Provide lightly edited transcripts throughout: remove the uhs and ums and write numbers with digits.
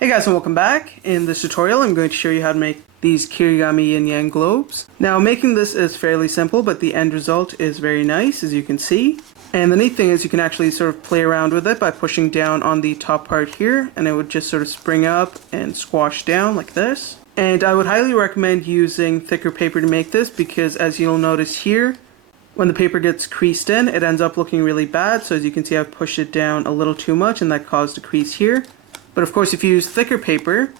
Hey guys, and welcome back. In this tutorial I'm going to show you how to make these Kirigami yin yang globes. Now making this is fairly simple, but the end result is very nice, as you can see. And the neat thing is you can actually sort of play around with it by pushing down on the top part here, and it would just sort of spring up and squash down like this. And I would highly recommend using thicker paper to make this, because as you'll notice here, when the paper gets creased in, it ends up looking really bad. So as you can see, I've pushed it down a little too much and that caused a crease here. But of course, if you use thicker paper,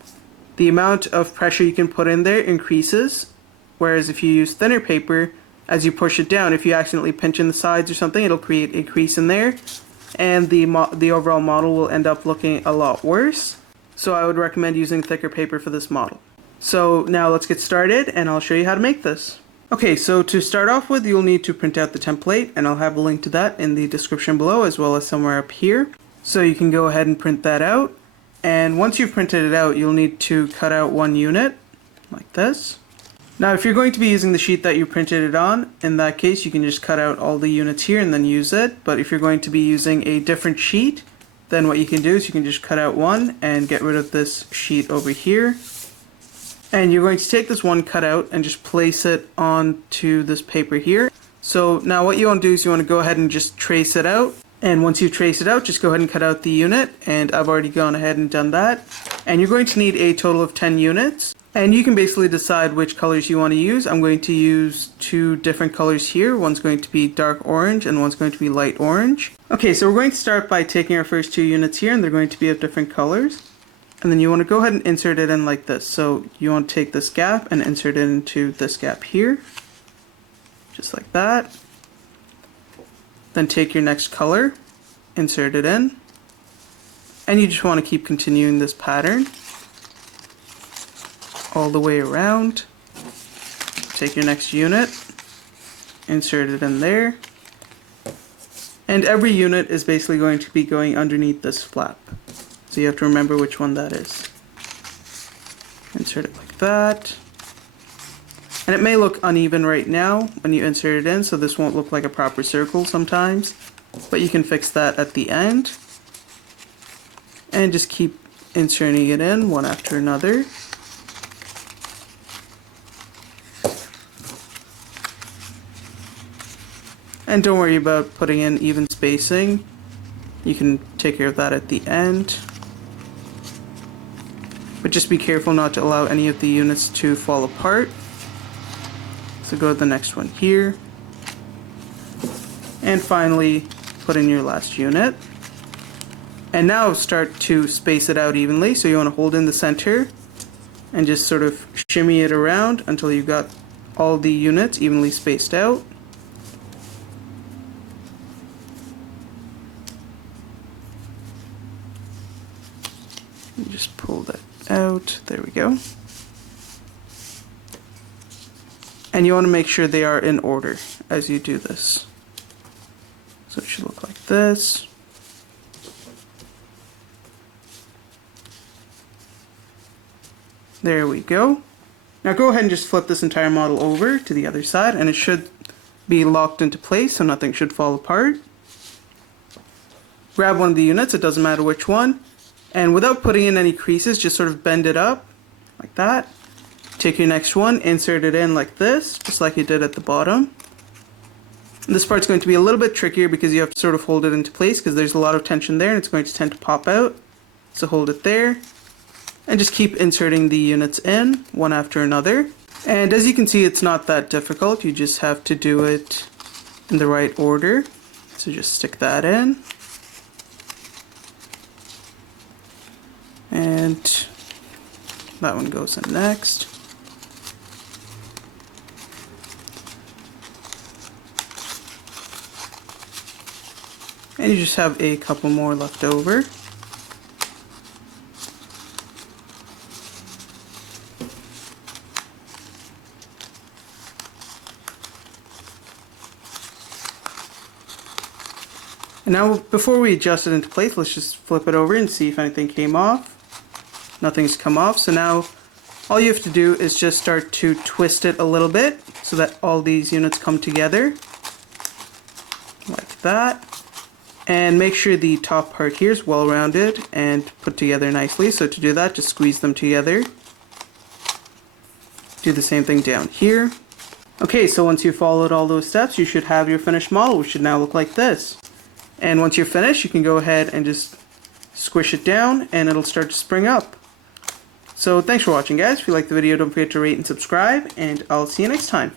the amount of pressure you can put in there increases. Whereas if you use thinner paper, as you push it down, if you accidentally pinch in the sides or something, it'll create a crease in there. And the overall model will end up looking a lot worse. So I would recommend using thicker paper for this model. So now let's get started and I'll show you how to make this. Okay, so to start off with, you'll need to print out the template, and I'll have a link to that in the description below as well as somewhere up here. So you can go ahead and print that out. And once you've printed it out, you'll need to cut out one unit, like this. Now if you're going to be using the sheet that you printed it on, in that case you can just cut out all the units here and then use it. But if you're going to be using a different sheet, then what you can do is you can just cut out one and get rid of this sheet over here. And you're going to take this one cutout and just place it onto this paper here. So now what you want to do is you want to go ahead and just trace it out. And once you trace it out, just go ahead and cut out the unit, and I've already gone ahead and done that. And you're going to need a total of 10 units, and you can basically decide which colors you want to use. I'm going to use two different colors here. One's going to be dark orange and one's going to be light orange. Okay, so we're going to start by taking our first two units here, and they're going to be of different colors. And then you want to go ahead and insert it in like this. So you want to take this gap and insert it into this gap here, just like that. Then take your next color, insert it in, and you just want to keep continuing this pattern all the way around. Take your next unit, insert it in there, and every unit is basically going to be going underneath this flap. So you have to remember which one that is. Insert it like that. And it may look uneven right now when you insert it in, so this won't look like a proper circle sometimes, but you can fix that at the end. And just keep inserting it in one after another. And don't worry about putting in even spacing. You can take care of that at the end. But just be careful not to allow any of the units to fall apart. So go to the next one here. And finally, put in your last unit. And now start to space it out evenly. So you want to hold in the center and just sort of shimmy it around until you've got all the units evenly spaced out. And just pull that out. There we go. And you want to make sure they are in order as you do this. So it should look like this. There we go. Now go ahead and just flip this entire model over to the other side, and it should be locked into place so nothing should fall apart. Grab one of the units, it doesn't matter which one, and without putting in any creases, just sort of bend it up like that. Take your next one, insert it in like this, just like you did at the bottom. And this part's going to be a little bit trickier because you have to sort of hold it into place because there's a lot of tension there and it's going to tend to pop out. So hold it there and just keep inserting the units in one after another. And as you can see, it's not that difficult. You just have to do it in the right order. So just stick that in. And that one goes in next. And you just have a couple more left over. And now before we adjust it into place, let's just flip it over and see if anything came off. Nothing's come off, so now all you have to do is just start to twist it a little bit so that all these units come together like that. And make sure the top part here is well rounded and put together nicely. So to do that, just squeeze them together. Do the same thing down here. Okay, so once you've followed all those steps, you should have your finished model, which should now look like this. And once you're finished, you can go ahead and just squish it down and it'll start to spring up. So thanks for watching, guys. If you liked the video, don't forget to rate and subscribe, and I'll see you next time.